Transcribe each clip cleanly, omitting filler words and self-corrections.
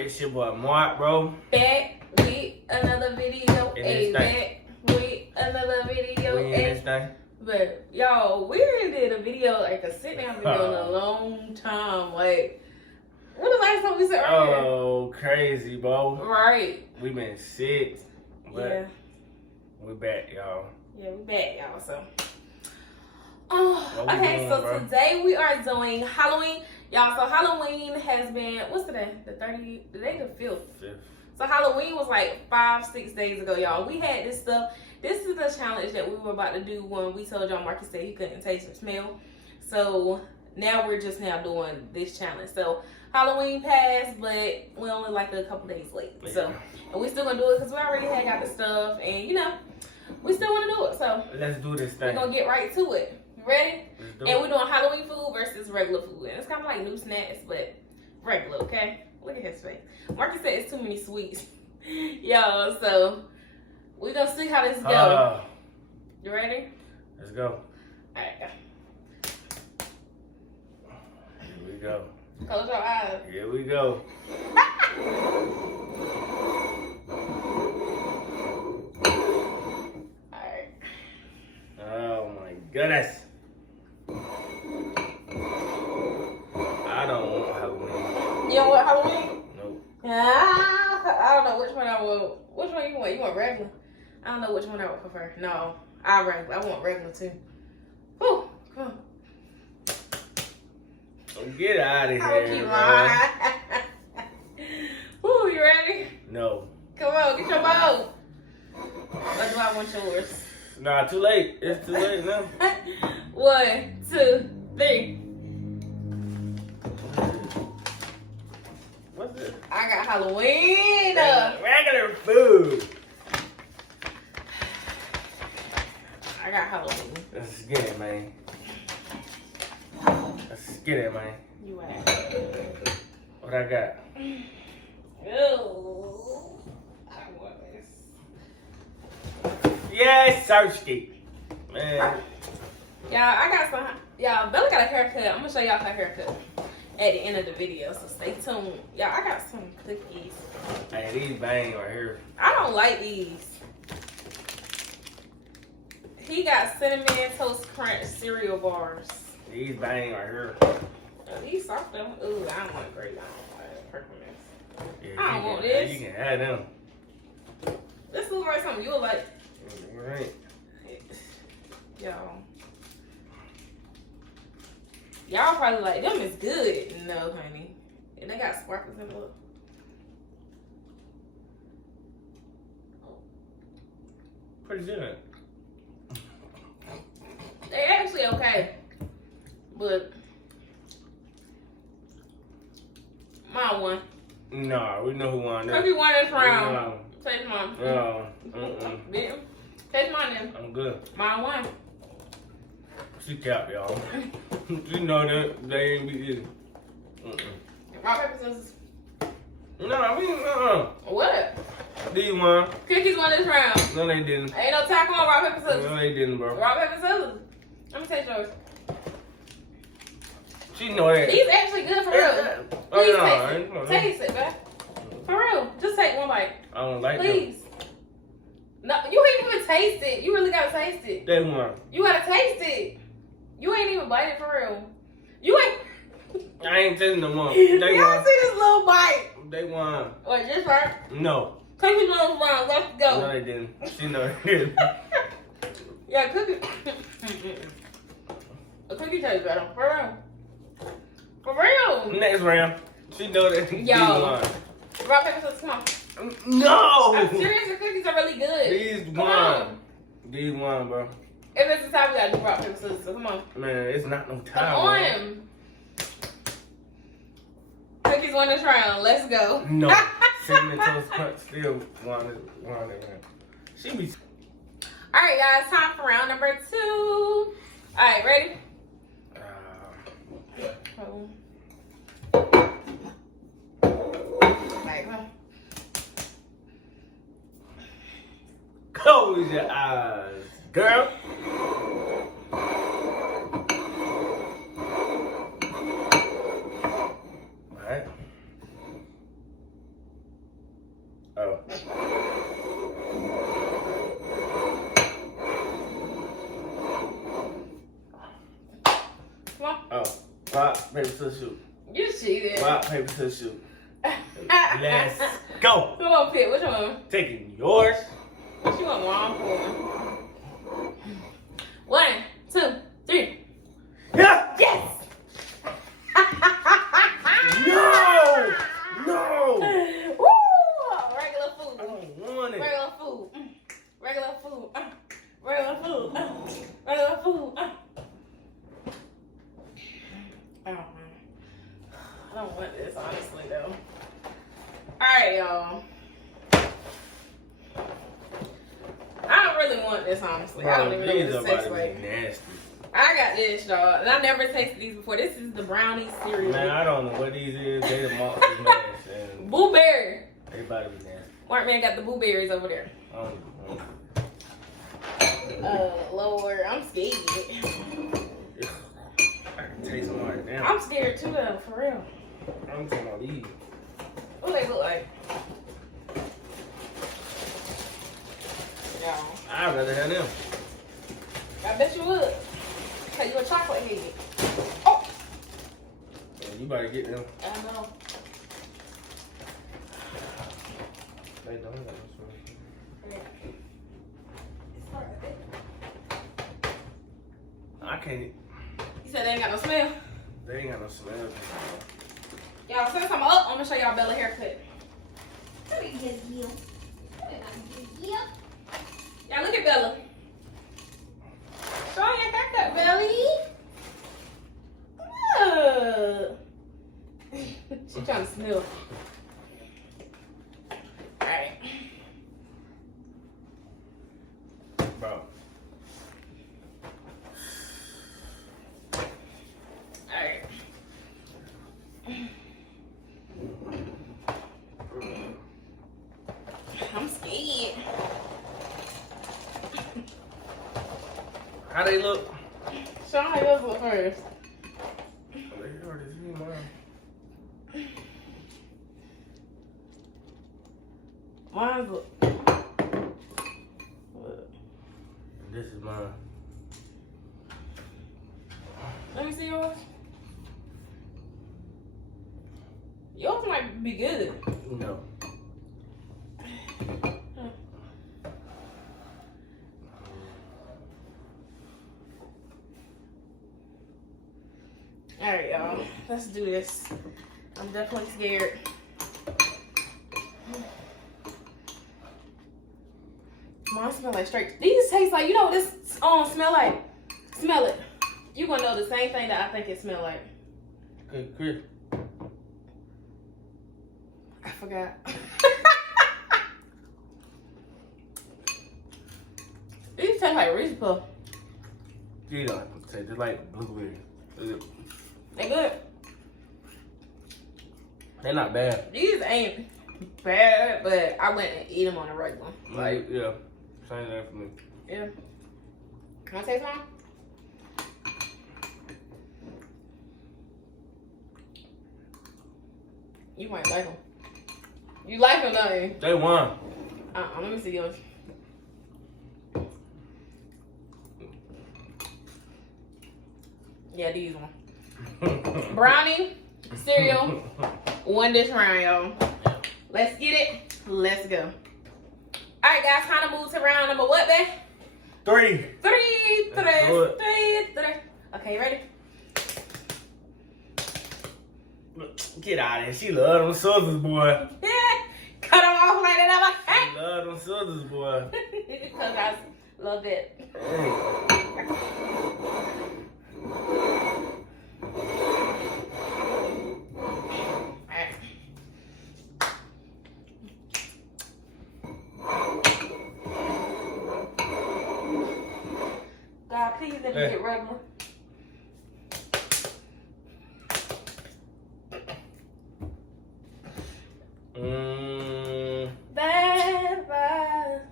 It's your boy Mark, bro. Back with another video. Back with another video. We in this thing. But y'all, we already did a video, like a sit down video in a long time. Like, when the last time we said earlier? Oh, crazy, bro. Right. We been sick, but yeah. we back, y'all. Yeah, we back, y'all. So, okay, so today we are doing Halloween. Y'all, so Halloween has been, what's today? The 5th. So Halloween was like 5-6 days ago, y'all. We had this stuff. This is the challenge that we were about to do when we told y'all Marcus said he couldn't taste or smell. So now we're just now doing this challenge. So Halloween passed, but we only like a couple days late. Yeah. So, and we still gonna do it because we already had got the stuff, and you know, we still want to do it. So let's do this thing. We're gonna get right to it. Ready? Let's do and it. we're doing Halloween food versus regular food. And it's kind of like new snacks, but regular, okay? Look at his face. Marcus said it's too many sweets. Y'all, so we're gonna see how this goes. You ready? Let's go. Alright, go. Here we go. Close your eyes. Here we go. Alright. Oh my goodness. I don't want Halloween. You don't want Halloween? Nope. I don't know which one I want. Which one you want? You want regular? I don't know which one I would prefer. No, I want regular too. Whew. Come on. Get out of here, I will keep lying. Woo, you ready? No. Come on, get your bowl. What do I want yours? Nah, too late. It's too late now. 1, 2, 3. What's this? I got Halloween. Regular food. I got Halloween. Let's get it, man. Let's get it, man. You at? What I got? Oh, I want this. Yes, Searchkey. Man. Y'all, I got some. Y'all, Bella got a haircut. I'm gonna show y'all her haircut at the end of the video, so stay tuned. Y'all, I got some cookies. Hey, these bang right here. I don't like these. He got Cinnamon Toast Crunch cereal bars. These bang right here. Oh, these soft though. Ooh, I don't want grape. I don't want purpleness. Yeah, I don't want this. You can have them. This looks like something you'll like. Right. Y'all probably like them is good. No, honey. And they got sparkles in the look. Pretty good. They actually okay. But mine won. No, we know who won this. Cookie won this round. No. Taste mine. No. Taste mine then. I'm good. Mine won. She capped, y'all. She know that they ain't be eating. Rock, paper, scissors. No, I mean, What? These won. Cookies won this round. No, they didn't. Ain't no tackle on rock, paper, scissors. No, they didn't, bro. Rock, paper, scissors. Let me taste yours. She know that. These actually good for real. Please taste it, man. For real. Just take one bite. I don't like Please. No, you ain't even taste it. You really gotta taste it. They won. You gotta taste it. You ain't even bite it for real. You ain't. I ain't tasting no more. Y'all They won. see this little bite? They won. Wait, just right? No. Cookies won this round. Let's go. No, they didn't. She know they didn't. Yeah, cookie. A cookie tastes better. For real. For real. Next round. She know that. These won. Rock, paper, scissors, come on. No. I'm serious, your cookies are really good. These Come won. on. These won, bro. If it's the time, we gotta do rock, paper, scissors, so come on. Man, it's not no Come time. on. Cookies won this round. Let's go. No. Cinnamon Toast Crunch still won it, man. She be. All right, guys. Time for round number 2. All right, ready? Right, come on. Close your eyes, girl. Come on. Oh, rock, paper, scissors, shoot. You cheated. Rock, paper, scissors, shoot. Let's go. Come on, Pit. Which one? Taking yours. What you want, Mom? For? 1, 2, 3. Yeah. Yes. No. No. Woo! Regular food. I don't want it. Regular food. Regular food. Regular food. Regular food. Oh, man. I don't want this, honestly, though. Alright, y'all. I don't really want this, honestly. I don't even know what this tastes like. Nasty. I got this, y'all. And I never tasted these before. This is the brownie cereal. Man, I don't know what these is. They the monsters mash. And Blueberry. everybody be nasty. White man got the blueberries over there. Lord, I'm scared. I can taste them right now. I'm scared too, though, for real. I'm talking about these. What do they look like? No. I'd rather have them. I bet you would. Cause you a chocolate head. Oh! Man, you better get them. I know. They don't got no smell. Yeah. It's hard, I think. I can't. You said they ain't got no smell? They ain't got no smell. Y'all, since I'm up, I'm gonna show y'all Bella haircut. Let me get you. Y'all look at Bella. Show your haircut, Belly. Good. She trying to smell. Alright. Bro. Alright. I'm scared. How they look? Show how yours look first. They already see mine. Mine's look. This is mine. Let me see yours. Yours might be good. No. Alright, y'all. Let's do this. I'm definitely scared. Mine smell like straight. These taste like, you know what this smell like? Smell it. You gonna know the same thing that I think it smell like. Good, Chris. I forgot. These taste like Reese's Puff. You don't have to say just like blueberry. They good. They're not bad. These ain't bad, but I wouldn't eat them on a regular. Like, yeah. Same thing for me. Yeah. Can I taste one? You might like them. You like them, don't you? They won. Let me see yours. Yeah, these one. Brownie, cereal, one dish round, y'all. Let's get it. Let's go. All right, guys, time to move to round number what, babe? 3. 3, 3, 3, 3. Okay, ready? Get out of here. She love them scissors, boy. Cut them off like that, She love them scissors, boy. Because I love it. God, please let me get regular. Bad vibes.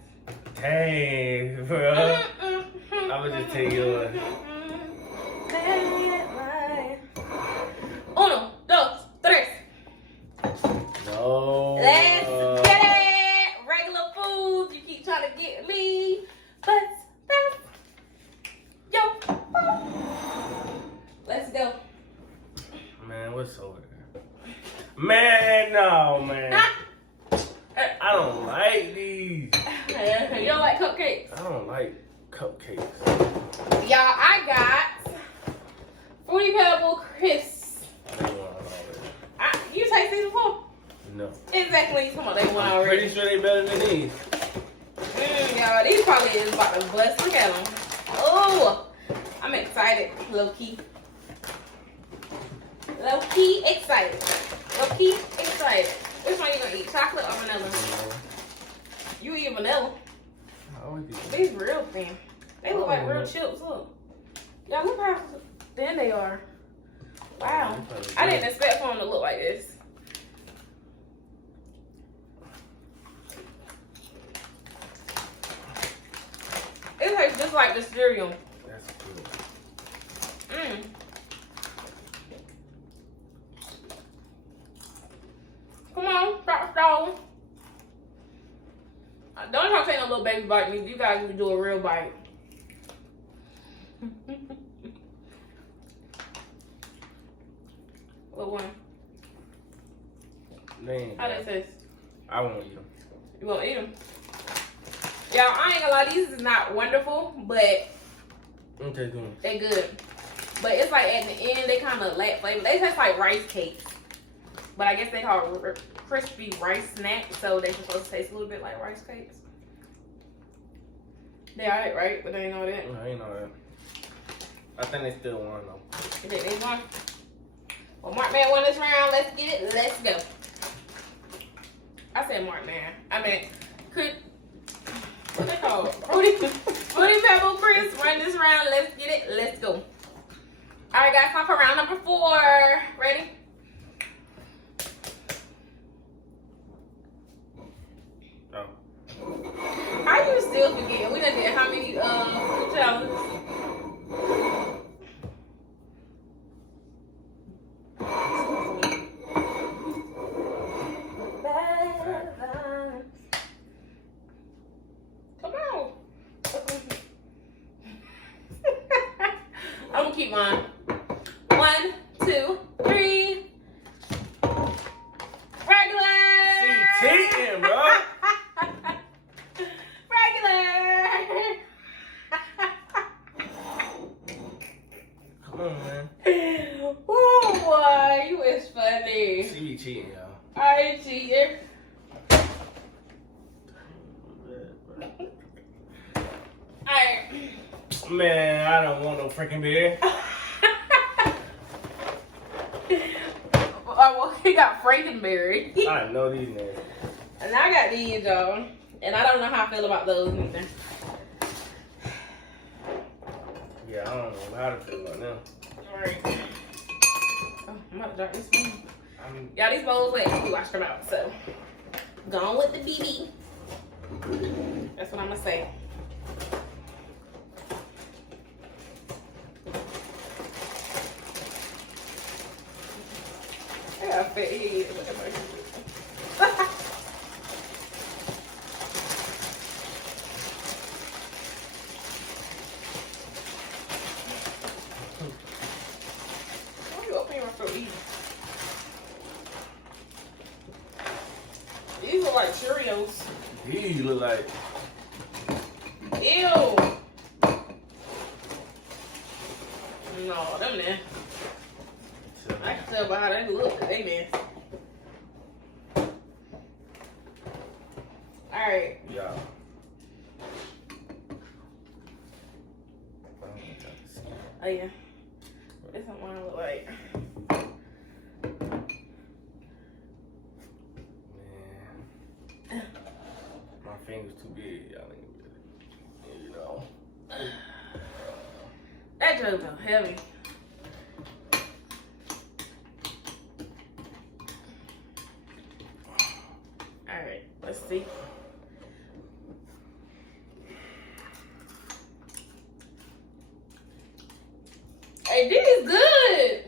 Dang, bro. I would just take yours. Bad vibes. 1, 2, 3. No. Let's get it. Regular food. You keep trying to get me, but that's your fault. what's over there? Man, no, man. I don't like these. You don't like cupcakes? I don't like cupcakes. Y'all, I got Fruity Pebble Crisps. They won already. You taste these before? No. Exactly. Come on, they won I'm already. pretty sure they better than these. Y'all, these probably is about to bust. Look at them. Oh, I'm excited. Low key. Low key excited. Low key excited. Which one you gonna eat? Chocolate or vanilla? You eat vanilla. I always eat. These real thin. They look like real chips. Look. Y'all look how thin they are. Wow. I didn't expect for them to look like this. It tastes just like the cereal. That's good. Mmm. Come on, stop stalling. Don't try to take no little baby bite. You guys need to do a real bite. What one? How they taste? I won't eat them. You won't eat them? Y'all, I ain't gonna lie, these is not wonderful, but Okay, good. they good. But it's like at the end, they kind of lack flavor. They taste like rice cakes. But I guess they call it crispy rice snacks, so they supposed to taste a little bit like rice cakes. They alright, right? But they ain't know that. I ain't know that. I think they still won though. You think they won? Well, Mark Man won this round. Let's get it. Let's go. I said Mark Man. I mean, what they call it? Fruity Pebble Crisp. Run this round. Let's get it. Let's go. All right, guys. Time for round number 4. Ready? Oh. How you still forget? We done did how many challenges? Come on. I'm gonna keep mine. 1, 2, 3. Regular. She cheating, bro. Come on, man. Oh boy, you is funny. She be cheating, y'all. I ain't cheating. Alright. Man, I don't want no freaking beer. Well, he got Frankenberry. I know these names. And I got these, y'all. And I don't know how I feel about those either. Yeah, I don't know how to feel about them. Alright. Oh, I'm about to drop this one. Yeah, these bowls wet. We washed them out, so. Gone with the BB. That's what I'm gonna say. I got a fat head. Look at my head. Why are you opening your throat easy? These look like Cheerios. These look like. Ew. No, them there. I can tell by how they look that they nasty. Alright. Yeah. Oh yeah. This is what mine look like. Man. My finger's too big, y'all ain't really. You know. That joke's so heavy. Alright, let's see. Hey, these good.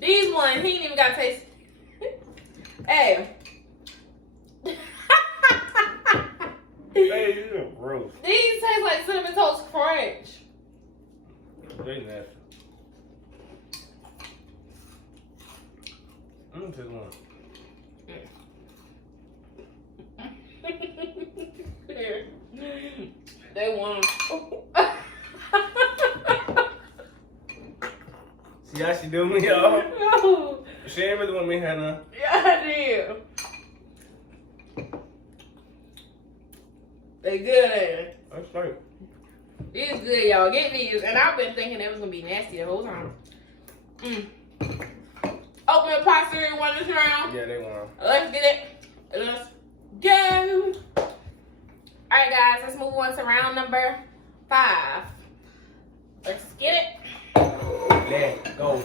These ones, he ain't even got taste. Hey. Hey, you are gross. These taste like Cinnamon Toast Crunch. They nasty. me take one. They won. See how she do me, y'all? No. She ain't really want me to have none. Yeah, I did. They good, ain't they? That's right. These good, y'all. Get these. And I've been thinking it was going to be nasty the whole time. Open the pot cereal one this round. Yeah, they won. Let's get it. Let's go. Alright, guys. Let's move on to round number 5. Let's get it. Let go.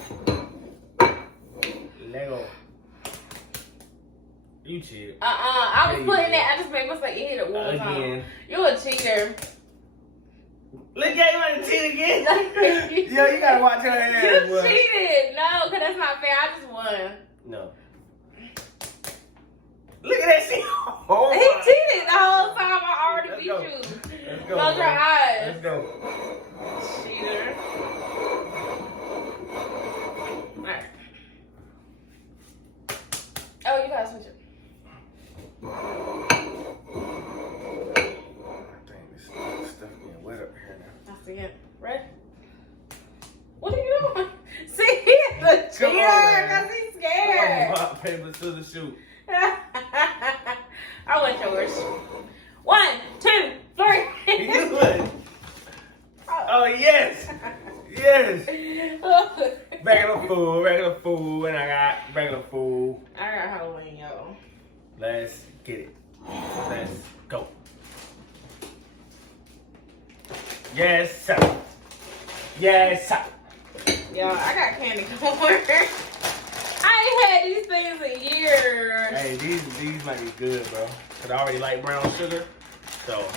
Let go. You cheated. I was Yeah, putting did. it. I just made mistake. You hit it one time. Again. You a cheater. Look at you about to cheat again. Yo, you gotta watch your ass, You boy. cheated. No, because that's not fair. I just won. No. Look at that shit. Oh, He my. cheated the whole time. I already Let's beat go. you. Let's go. Close your man. eyes. Let's go. Cheater. Alright. Oh, you gotta switch it. I think this stuff getting wet up here now. I see it. Ready? What are you doing? See, he's the Come on, cheater man. because he's scared. Rock, paper, scissors, shoot. I want yours. 1, 2, 3. You would. Oh, yes. Yes. Regular food, and I got regular food. I got Halloween, y'all. Let's get it. Let's go. Yes, sir. Yes, sir. Y'all, I got candy corn. I ain't had these things in years. Hey, these might be good, bro. Cause I already like brown sugar, so.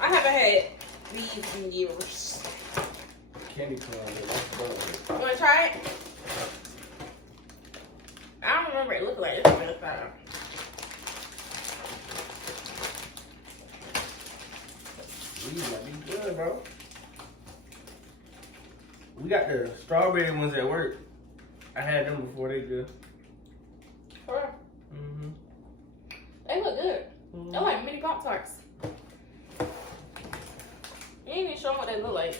I haven't had these in years. Candy corn, let's go. You wanna try it? I don't remember it looked like this the first time. These might be good, bro. We got the strawberry ones at work. I had them before, they good. Sure. Mm-hmm. They look good. They're like mini Pop-Tarts. You ain't even show them what they look like.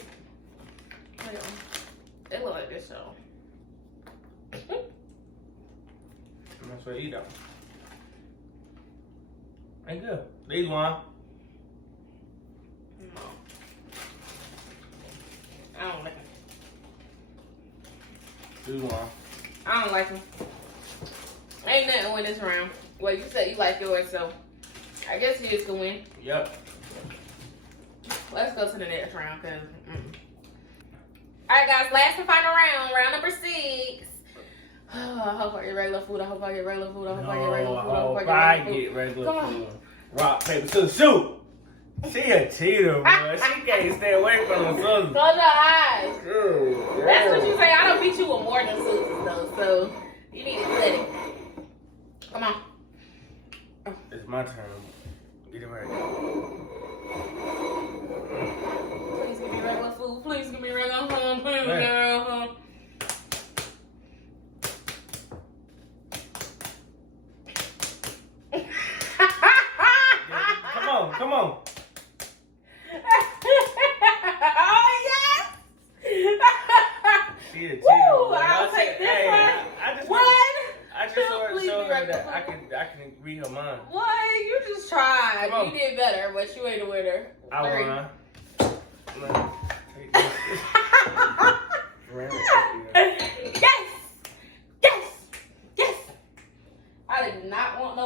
They look like this, though. That's what I eat them. Ain't good. These one. No. I don't like them. These one. I don't like them. Ain't nothing win this round. Well, you said you like yours, so I guess yours can win. Yep. Let's go to the next round, cause. All right, guys. Last and final round. Round number 6. I hope I get regular food. I hope I get regular food. I hope I get regular food. I hope I get regular food. Come on. food. Rock, paper, scissors, shoot. She a cheater, bro. She can't stay away from the scissors. Close your eyes. Girl, That's what you say. I don't beat you with more than scissors, though. So you need to cut it. Come on. It's my turn. Get it right. Please give me regular food. Please give me regular food. Please give me regular food. Come on. Oh, yes! She a cheater. Woo! Bro. I'll take this one. I just One. I just Two, wanted to please show be her right that back. I can read her mind. What? You just tried. Come on. You did better, but you ain't a winner. I 3. wanna. Take this. Yes! Yes! Yes! I did not want no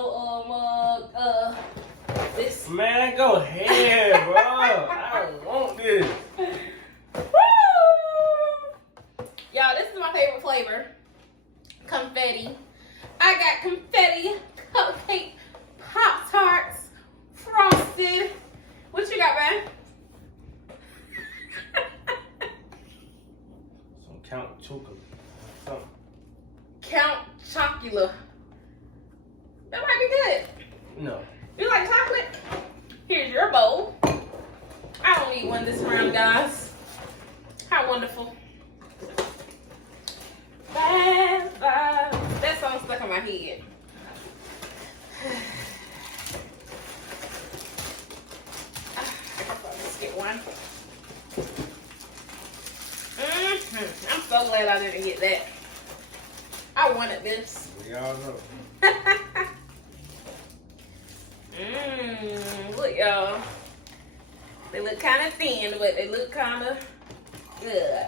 this. Man, go ahead, bro. I don't want this. Woo! Y'all, this is my favorite flavor. Confetti. I got confetti, cupcake, Pop-Tarts, frosted. What you got, man? Some Count Chocolate. Something. Count Chocula. That might be good. No. You like chocolate? Here's your bowl. I don't need one this round, guys. How wonderful. Bye. song stuck in my head. Let's get one. I'm so glad I didn't get that. I wanted this. We all know. Look, y'all. They look kind of thin, but they look kind of good.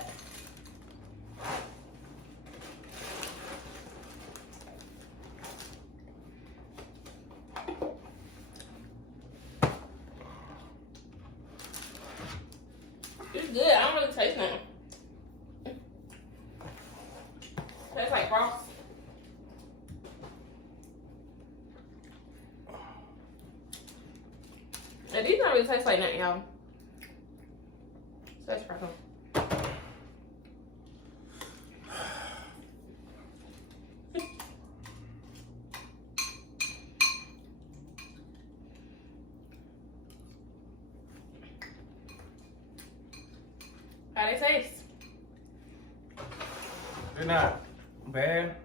It's good. I don't really taste nothing. Tastes like frost. And these don't really taste like nothing, y'all. That's frost. How they taste? They're not bad.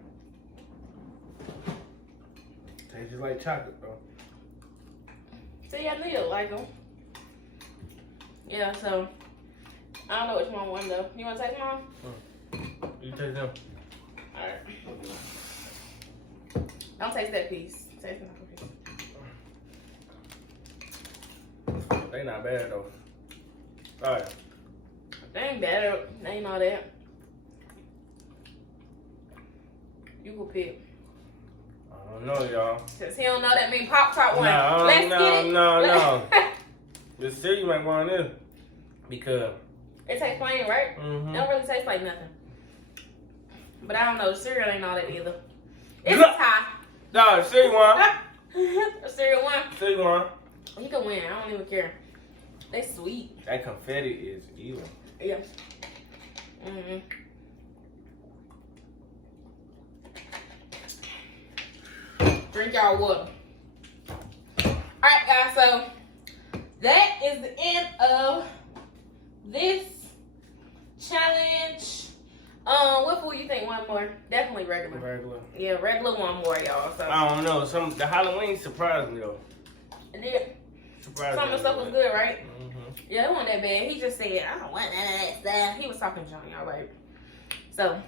Tastes just like chocolate, though. See, I knew you'd like them. Yeah, so I don't know which one won though. You want to taste mine? You taste them. Alright. Don't taste that piece. Taste another piece. They not bad, though. Alright. They ain't bad. They ain't all that. You will pick. I don't know, y'all. Since he don't know that mean Pop-Tart one. No, Let's get it. no. This cereal might want this because it tastes plain, right? It don't really taste like nothing. But I don't know. The cereal ain't all that either. It's a tie. No, cereal one. A cereal one. Cereal one. You can win. I don't even care. They sweet. That confetti is evil. Yeah. Drink y'all water. Alright, guys, so that is the end of this challenge. What food you think? One more? Definitely regular. Regular. Yeah, regular one more, y'all. So I don't know. The Halloween surprised me though. it did. Surprised Some of me. the stuff was good, right? Mm-hmm. Yeah, it wasn't that bad. He just said, I don't want none of that stuff. He was talking junk, y'all, right? So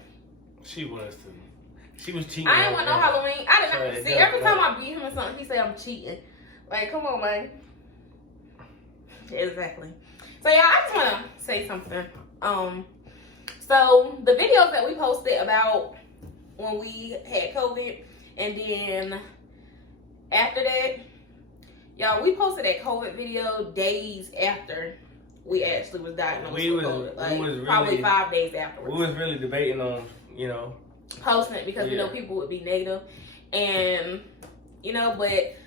She was too. She was cheating. I didn't want no Halloween. I didn't So see. Every time I beat him or something, he say I'm cheating. Like, come on, man. Exactly. So yeah, I just want to say something. So the videos that we posted about when we had COVID, and then after that, y'all, we posted that COVID video days after we actually was diagnosed with COVID. Like, probably 5 days afterwards. We was really debating on, posting it because we know people would be negative, and but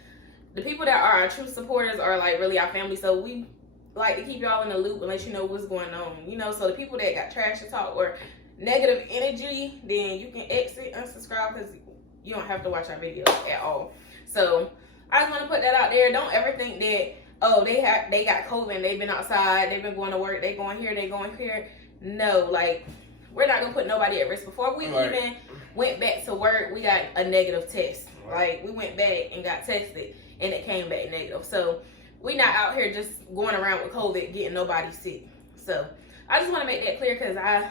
the people that are our true supporters are like really our family, so we like to keep y'all in the loop and let you know what's going on, so the people that got trash to talk or negative energy, then you can exit, unsubscribe, because you don't have to watch our videos at all. So I just want to put that out there. Don't ever think that, oh, they got COVID and they've been outside, they've been going to work, they going here, they going here. No, like, we're not gonna put nobody at risk. Before we even went back to work, we got a negative test. Like, we went back and got tested and it came back negative. So we not out here just going around with COVID getting nobody sick. So I just want to make that clear, because I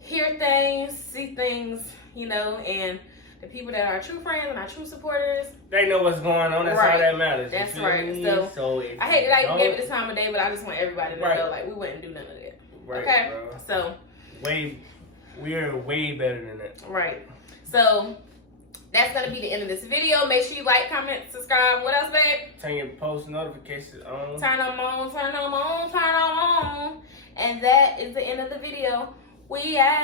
hear things, see things, and the people that are our true friends and our true supporters, they know what's going on. That's all that matters. That's right. Me? So I hate that I even gave it this time of day, but I just want everybody to know, like, we wouldn't do none of that. Right, okay? Bro. So we're way better than that. Right. So that's gonna be the end of this video. Make sure you like, comment, subscribe. What else, babe? Turn your post notifications on. Turn them on, turn them on, turn them on. And that is the end of the video. We out.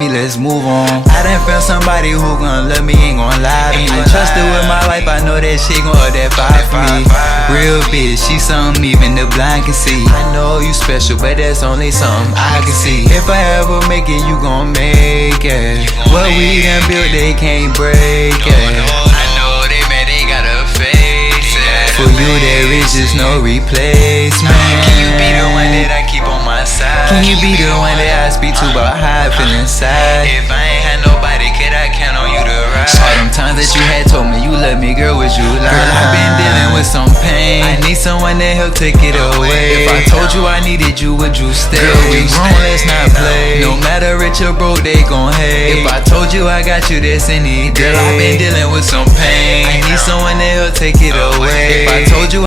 Let's move on. I done found somebody who gon' love me, ain't gon' lie to me. I trust her with my life, I know that she gon' hold that fire for me. Real bitch, she something even the blind can see. I know you special, but that's only something I can see. If I ever make it, you gon' make it. What we done built, they can't break it. I know they mad, they gotta face it. For you, there is just no replacement. Can you be the one that I keep on my side? Can you be the one that I speak to about how I feel inside? If I ain't had nobody, could I count on you to ride? All them times that you had told me you love me, girl, was you lying? Girl, I've been dealing with some pain. I need someone to help take it away. If I told you I needed you, would you stay? Girl, we grown, let's not play. No matter rich or broke, they gon' hate. If I told you I got you this any day. Girl, I've been dealing with some pain. I need someone to help take it away. If I told you